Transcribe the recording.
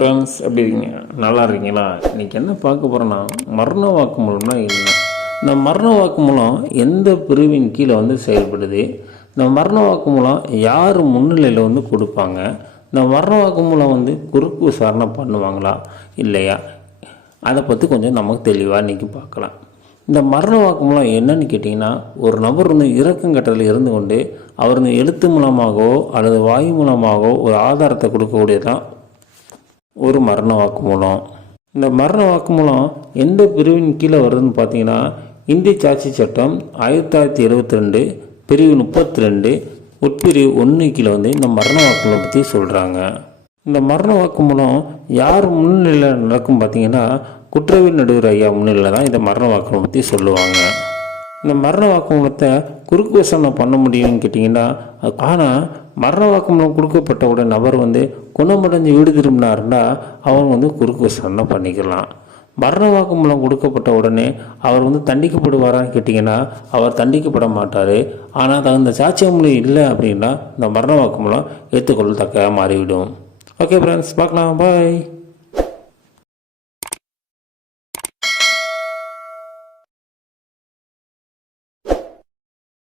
Friends, எப்படி இருக்கீங்க? நல்லா இருக்கீங்களா? இன்றைக்கி என்ன பார்க்க போகிறோன்னா, மரண வாக்குமூலம்னா என்ன? இந்த மரண வாக்குமூலம் எந்த பிரிவின் கீழே செயல்படுது? இந்த மரண வாக்குமூலம் யார் முன்னிலையில் கொடுப்பாங்க? இந்த மரண வாக்குமூலம் குறுக்கு விசாரணை பண்ணுவாங்களா இல்லையா? அதை பற்றி கொஞ்சம் நமக்கு தெளிவாக இன்றைக்கி பார்க்கலாம். இந்த மரண வாக்குமூலம் என்னன்னு கேட்டிங்கன்னா, ஒரு நபர் இறக்கங்கட்டத்தில் இருந்து கொண்டு அவர் எழுத்து மூலமாகவோ அல்லது வாயு மூலமாகவோ ஒரு ஆதாரத்தை கொடுக்கக்கூடியதான் ஒரு மரண வாக்குமூலம். இந்த மரண வாக்குமூலம் எந்த பிரிவின் கீழே வருதுன்னு பார்த்தீங்கன்னா, இந்திய சாட்சி சட்டம் 1972 பிரிவு 32 உட்பிரிவு 1 கீழே இந்த மரண வாக்குமூலம் பற்றி சொல்கிறாங்க. இந்த மரண வாக்குமூலம் யார் முன்னிலையில் நடக்கும் பார்த்தீங்கன்னா, குற்றவியல் நடுவர் ஐயா முன்னிலையில் தான் இந்த மரண வாக்குமூலம் பற்றி சொல்லுவாங்க. இந்த மரண வாக்குமூலத்தை குறுக்கு விசாரணை பண்ண முடியும்னு கேட்டிங்கன்னா, ஆனால் மரண வாக்குமூலம் கொடுக்கப்பட்ட உடனே நபர் குணமடைஞ்சு வீடு திரும்பினார்னா அவங்க குறுக்கு விசாரணை பண்ணிக்கலாம். மரண வாக்குமூலம் கொடுக்கப்பட்ட உடனே அவர் தண்டிக்கப்படுவாரான்னு கேட்டிங்கன்னா, அவர் தண்டிக்கப்பட மாட்டார். ஆனால் தகுந்த சாட்சியமொழி இல்லை அப்படின்னா இந்த மரண வாக்குமூலம் ஏற்றுக்கொள்ளத்தக்க மாறிவிடும். ஓகே ஃப்ரெண்ட்ஸ், பார்க்கலாம். பாய்.